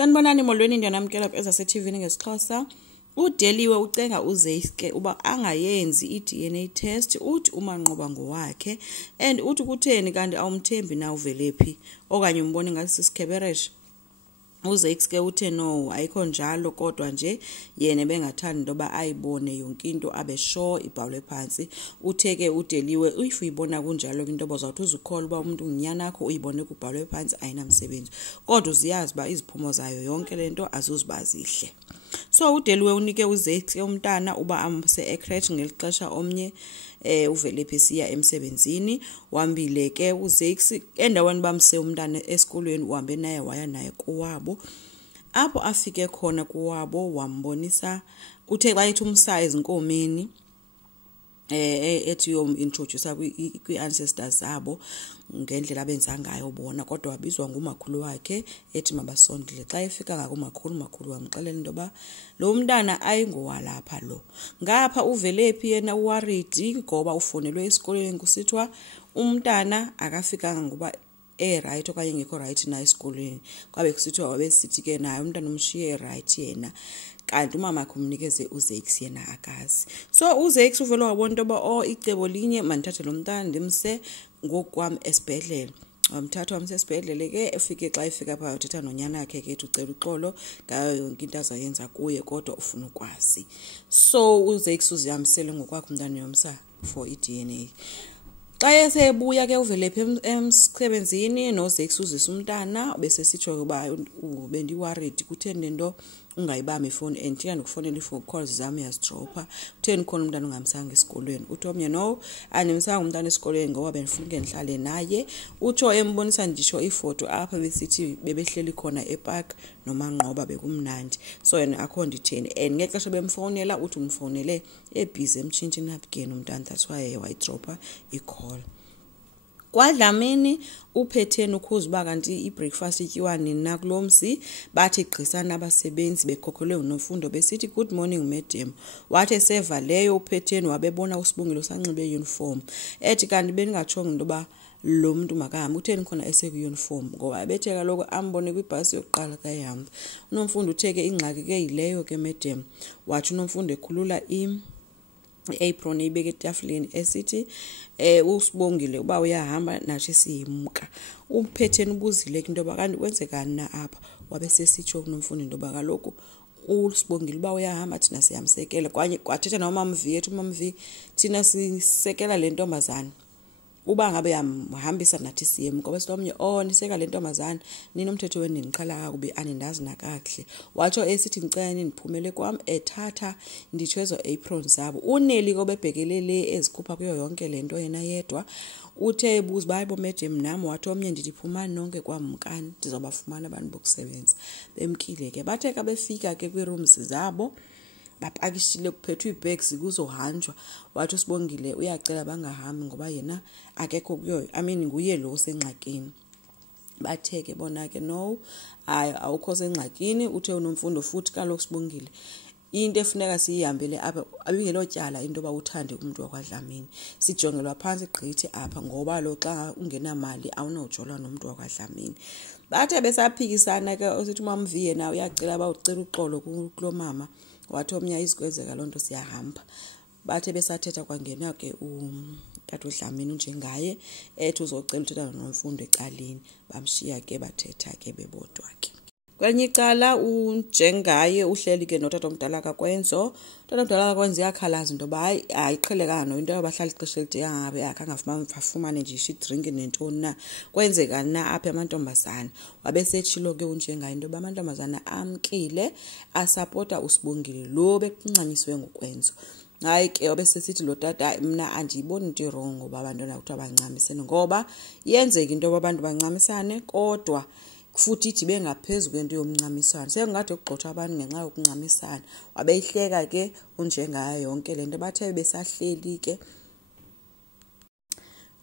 Sanibonani molweni ndiyanamkela ezaseTV ngesixhosa. Udeliwe ucenga uZake uba angayenzi iDNA test uthi umanqoba ngowakhe and uthi kutheni kanti awumthembi na uvelephi okanye umbone ngathi sisikhebereshe. uZake ke uthe no ayikho njalo kodwa nje yena bengathanda ndoba ayibone yonke into abe sure ibhalwe phansi. Uthe ke udeliwe if uyibona kunjalo into bozawuthi uzukhola uba umuntu nginyana yakho uyibone kubhalwe phansi ayinamsebenzi kodwa uziyazi ba iziphumo zayo yonke lento azuzibazihle. So udeliwe unike uZake umntana uba amse ecrèche ngelixesha omnye uvelephi siya emsebenzini. Wambile ke uZake endaweni bamse umntana esikolweni uhambe naye waya naye kuwabo. Apho afike khona kuwabo wambonisa uthe xa ethi umsa ezinkomeni ethi introduce kwi-ancestors zabo ngendlela abenza ngayo bona kodwa wabizwa ngumakhulu wakhe ethi mabasondele. Xa efika ngakumakhulu wamxelela intoba lo mntana ayingowalapha lo. Ngapha uvelephi yena uworried ngoba ufonelwe esikoleni kusithiwa umntana akafikanga ngoba right okanye ngekho right na esikoleni. Kwabe kusithiwa wabesithi ke naye umntana umshiye right yena kanti umama kumnikeze uZake yena akazi. So uZake uvela wabona intoba icebo linye mandithathe lo mntana ndimse ngokwami esibhedlele. Wamthatha wamse esibhedlele ke efike xa efika pha uthetha nonyana yakhe ke ucela uxolo ngayo yonke into azayenza kuye kodwa ufuna ukwazi. So uZake uzihambisele ngokwakhe umntana yomsa for iDNA. Xa esebuya ke uvelephi emsebenzini noZake uzisa umntana bese sitsho uba bendiworried kutheni lento ungayibami ifoni andika nokufonela i-phone calls zami yazidropha kutheni khona umntana ungamsanga esikolweni. Uthi omnye no animsanga umntana esikolweni ngoba benifuna ngihlale naye. Utsho embonisa ndisho ifoto apha besithi bebehleli khona epark nomanqoba bekumnandi so yena akho nditheni and ngexesha bemfonela uthi umfonele ebusy emtshintsha inapkin umntana that's why wayidropha i-call. KwaDlamini uphetheni ukhuza kanti ibreakfast ityiwa nini na kulomzi bathi gqisana abasebenzi bekhokhelwe unofundo besithi good morning madam. Wathi eseva leyo uphetheni wabebona uSibongile sanxibe uniform ethi kanti beningachonga intoba lo muntu makahambe utheni khona eseku-uniform ngoba bethe kaloku ambone kwibhasi yokuqala kayihamba. Unomfundo utheke ingxaki ke yileyo ke madam. Wathi unomfundo ekhulula apron ibeke etafuleni esithi uSibongile uba uyahamba nathi siyimka. Uphetheni ubuzile into yoba kanti kwenzekani na apha wabe sesitsho kunomfundo into yoba kaloku uSibongile uba uyahamba thina siyamsekela kwathetha nomamvi ethi umamvi thina sisekela le ntombazana uba ngabe yahambisa nathi siyemka. Besomnye niseka le ntombazana ninomthetho wenu niqala kakubi anindazi nakakuhle. Watsho esithi ngicela niphumele kwam ethatha nditsho ezo aprons zabo uneli kobebhekelele ezikhupha kuyo yonke lento yena yedwa. Uthe ebuza bayibo madam nami wathi omnye ndithi phumani nonke kwamkani ndizobafumana abantu bokusebenza. Bemkile ke bathe ka befika ke kwi-rooms zabo bapakishile kuphethwe ibags kuzohanjwa. Wathi uSibongile uyacela bangahambi ngoba yena akekho kuyo nguye lo osengxakini. Batheke bona ke no awukho sengxakini. Uthe unomfundo futhi kaloku Sibongile into efuneka siyihambele apha abingelotyala into ba uthande umuntu wakwaDlamini sijongelwa phansi gqithi apha ngoba lo xa ungenamali awunojola nomuntu wakwaDlamini. Bathe besaphikisana ke usithi umamvi yena uyacela bawucela uxolo kulo mama. Wathi omnye izikwenzeka lonto siyahamba. Bathe besathetha kwangena ke uTata uDlamini njengaye ethi uzocela uthetha nomfundo ecaleni. Bamshiya ke bathetha ke bebodwa ke. Kwenye icala unjengaye uhleli ke notata omdala kaKwenzo. Utata omdala kaKwenzo yakhalaza into ba ayiqhelekanga no into abahlali ixesha elide yangabe akangafumane nje idrink nentoni na kwenzeka na apha amantombazana. Wabesetshilo ke unjengaye into amantombazana amkile asupporta uSibongile lo bekuncanyiswe ngokwenzo. Hayi ke obesesithi lo tata mina andiyiboni into wrong ngoba abantwana kuthiwa bancamisene ngoba yenzeka into abantu bancamisane kodwa futhi ithi bengaphezulu kwento yomncamisana. Sekungade ukugxotha abantu ngenxa yokuncamisana. Wabeyihleka ke unjengayo yonke lento bathe besahleli ke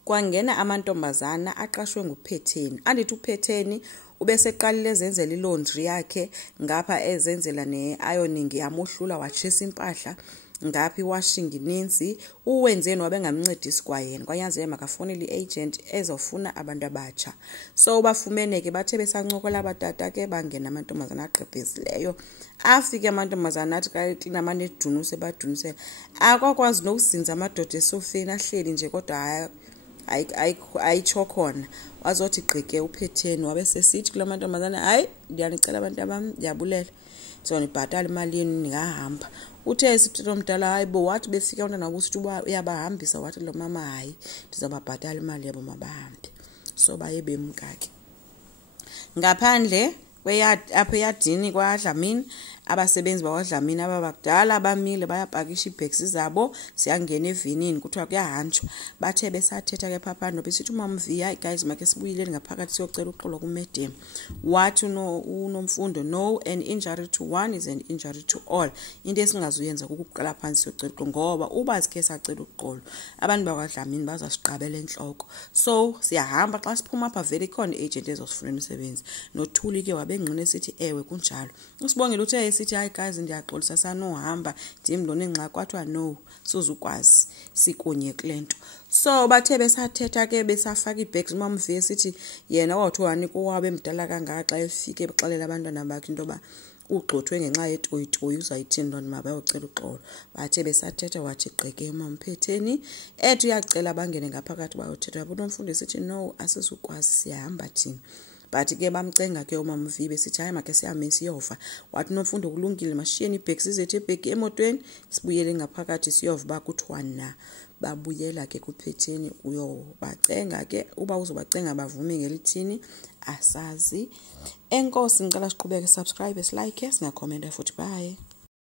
kwangena amantombazana aqashwe nguphetheni. Andithi uphetheni ubeseqalile ezenzela ilaundry yakhe ngapha ezenzela ne-ironing yamohlula washisa impahla ngaphi washing ininzi uwenzeni wabengamncedisi kwayena kwanyanzeleke makafonele iagent ezofuna abantu abatsha. So bafumene ke bathe besancokola abatata ke bangena amantombazana agqibhezileyo. Afike amantombazana athi xa eklina amane edunuse badunuse akakwazi nokuzinza amadoda esofeni ahleli nje kodwa ayitsho khona. Wazothi gqike uphetheni wabe sesithi kula mantombazana hayi ndiyanicela abantu abami ndiyabulela ndizonibhatala imalini ningahamba. Uthe esithetho omdala hayi bo wathi befika umntana wabo usithi uyabahambisa wathi lo mama hayi ndizobabhatala imali yabo mabahambe. So baye bemka ke ngaphandle apha eyadini kwaDlamini. Abasebenzi bakwaDlamini ababakudala abamile bayapakisha iibhegsi zabo siyangena evinini kuthiwa kuyahanjwa. Bathe besathetha ke phaphando besithi umama Via guys make sibuyileni ngaphakathi siyocela uxolo kumedem. Wathi unomfundo no, an injury to one is an injury to all. Into esingazuyenza kukuqala phansi siyocela uxolo ngoba uba sikhe sacela uxolo abantu bakwaDlamini bazasiqabela enhloko. So siyahamba xa siphuma apha vele khona iagent ezosifuna umsebenzi. Nothuli ke wabengqina esithi ewe kunjalo. Usibongile uthe sithi hayi guys ndiyaxolisa sanohamba ndim lona ingxaki kwathiwa no sozukwazi sikunye kulento. So bathe besathetha ke besafaka ibags umama Via sithi yena wathi wanika owabe emdala kangaka xa efike exelela abantwana bakhe into ba ugxothwe ngenxa yetoyitoyi uzayithini lona mabayocela uxolo. Bathe besathetha wathi gqeke umama Phetheni ethi uyacela bangene ngaphakathi bayothetha. Yabo nomfundi sithi no asizukwazi siyahamba thina. But ke bamcenga ke umama Via besithi hayi make siyame siyova. Wathi nomfundo kulungile mashiyeni ibags zethu ebheki emotweni sibuyele ngaphakathi siyova bakuthiwa na. Babuyela ke kuPhetheni uyobacenga ke uba uzobacenga bavume ngelithini asazi. Enkosi ngicela siqhubeke subscribe, like, singakhomenta futhi bye.